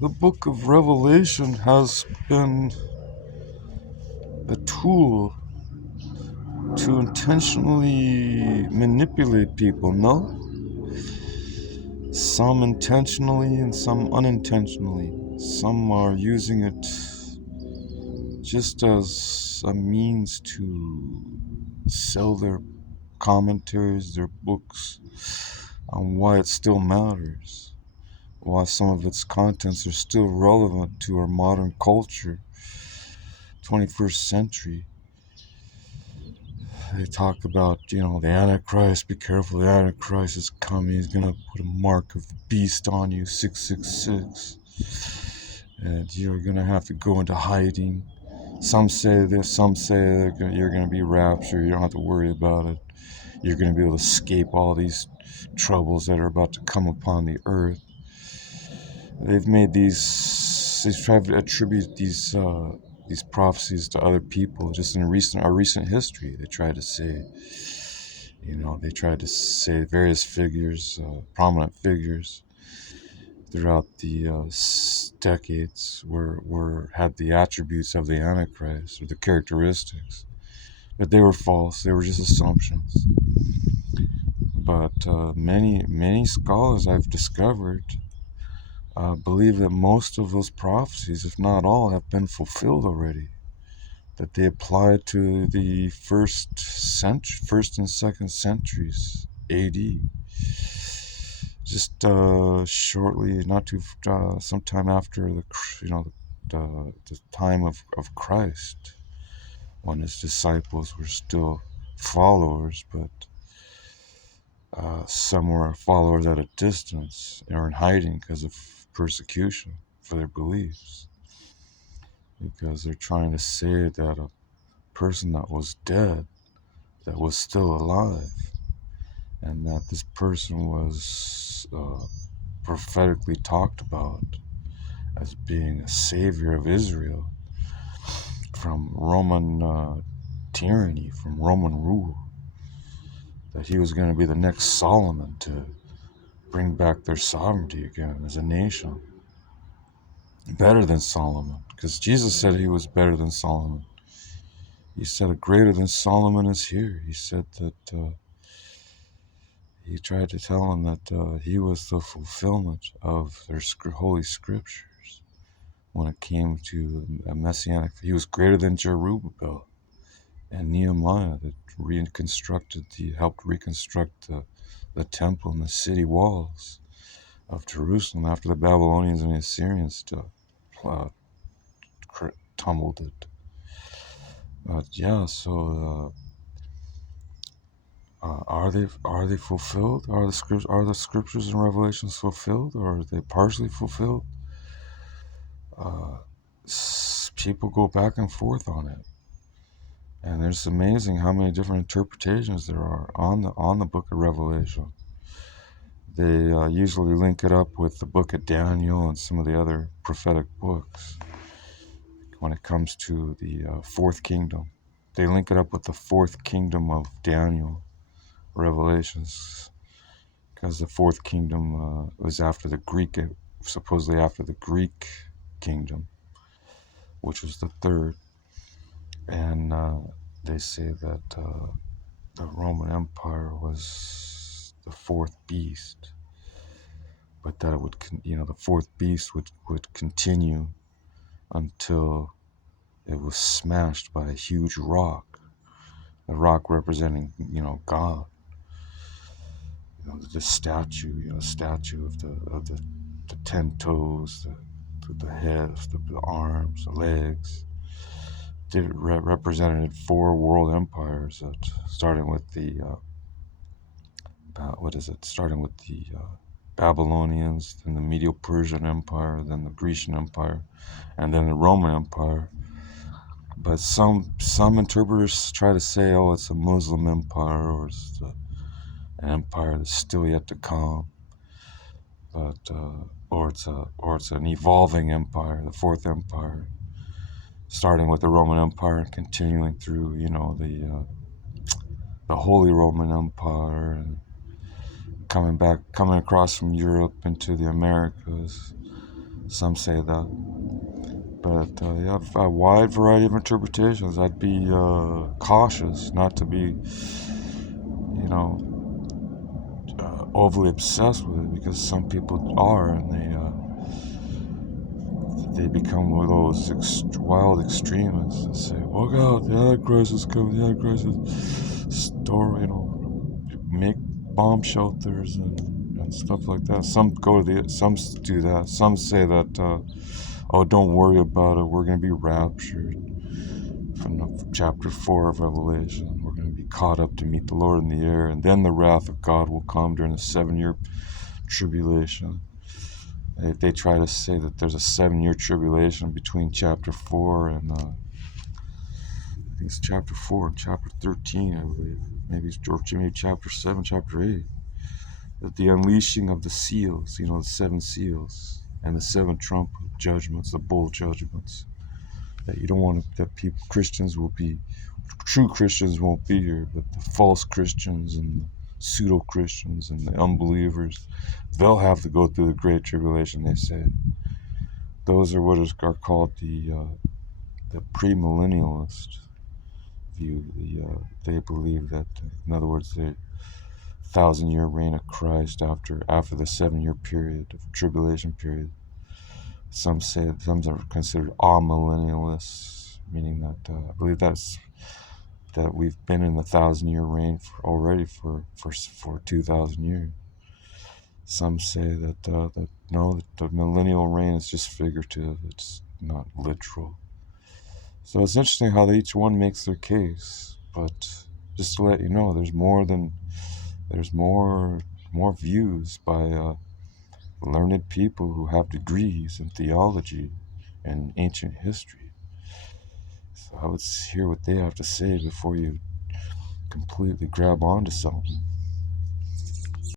The book of Revelation has been a tool to intentionally manipulate people, no? Some intentionally and some unintentionally. Some are using it just as a means to sell their commentaries, their books, on why it still matters, why some of its contents are still relevant to our modern culture, 21st century. They talk about, the Antichrist, be careful, the Antichrist is coming, he's going to put a mark of the beast on you, 666, and you're going to have to go into hiding. Some say this, some say you're going to be raptured, you don't have to worry about it. You're going to be able to escape all these troubles that are about to come upon the earth. They've tried to attribute these prophecies to other people. Just in our recent history, they tried to say, various figures, prominent figures throughout the decades had the attributes of the Antichrist, or the characteristics, but they were false. They were just assumptions. But many scholars I've discovered believe that most of those prophecies, if not all, have been fulfilled already. That they apply to the first and second centuries A.D. Just shortly, not too, sometime after the time of Christ, when his disciples were still followers, but some were followers at a distance or in hiding because of persecution for their beliefs. Because they're trying to say that a person that was dead, that was still alive, and that this person was prophetically talked about as being a savior of Israel from Roman tyranny, from Roman rule, that he was going to be the next Solomon to bring back their sovereignty again as a nation. Better than Solomon, because Jesus said he was better than Solomon. He said a greater than Solomon is here. He said that he tried to tell him that he was the fulfillment of their holy scriptures when it came to a messianic. He was greater than Zerubbabel and Nehemiah that helped reconstruct the temple and the city walls of Jerusalem after the Babylonians and the Assyrians uh, tumbled it. Are they fulfilled? Are the scriptures and revelations fulfilled, or are they partially fulfilled? Uh, People go back and forth on it, and it's amazing how many different interpretations there are on the Book of Revelation. They usually link it up with the Book of Daniel and some of the other prophetic books. When it comes to the fourth kingdom, they link it up with the fourth kingdom of Daniel, Revelations, because the fourth kingdom was supposedly after the Greek kingdom, which was the third. And they say that the Roman Empire was the fourth beast, but that the fourth beast would continue until it was smashed by a huge rock, the rock representing, God. The statue, statue of the 10 toes, the heads, the arms, the legs. It represented 4 world empires, starting with the Babylonians, then the Medo-Persian Empire, then the Grecian Empire, and then the Roman Empire. But some interpreters try to say, oh, it's a Muslim empire, or it's an empire that's still yet to come. But or it's an evolving empire, the fourth empire, starting with the Roman Empire and continuing through, the Holy Roman Empire, and coming across from Europe into the Americas, Some say that. But you have a wide variety of interpretations. I'd be cautious not to be, overly obsessed with it, because some people are, and they become one of those wild extremists that say, "Look out, the Antichrist is coming. The Antichrist is store, make bomb shelters and stuff like that." Some do that. Some say that, "Oh, don't worry about it. We're going to be raptured from chapter 4 of Revelation. We're going to be caught up to meet the Lord in the air, and then the wrath of God will come during the 7-year tribulation." They try to say that there's a 7-year tribulation between chapter 4 and I think it's chapter 4 and chapter 13, I believe. Maybe chapter 7, chapter 8. That the unleashing of the seals, the 7 seals, and the 7 trump judgments, the bowl judgments. That you don't want that true Christians won't be here, but the false Christians and the pseudo Christians and the unbelievers, they'll have to go through the great tribulation, they say. Those are what are called the premillennialist view. They believe that, in other words, the 1,000-year reign of Christ after the 7-year period of tribulation period. Some are considered amillennialists, meaning that I believe that we've been in the 1,000-year reign already for 2,000 years. Some say that no, the millennial reign is just figurative; it's not literal. So it's interesting how each one makes their case, but just to let you know, there's more views by learned people who have degrees in theology and ancient history. So I would hear what they have to say before you completely grab onto something.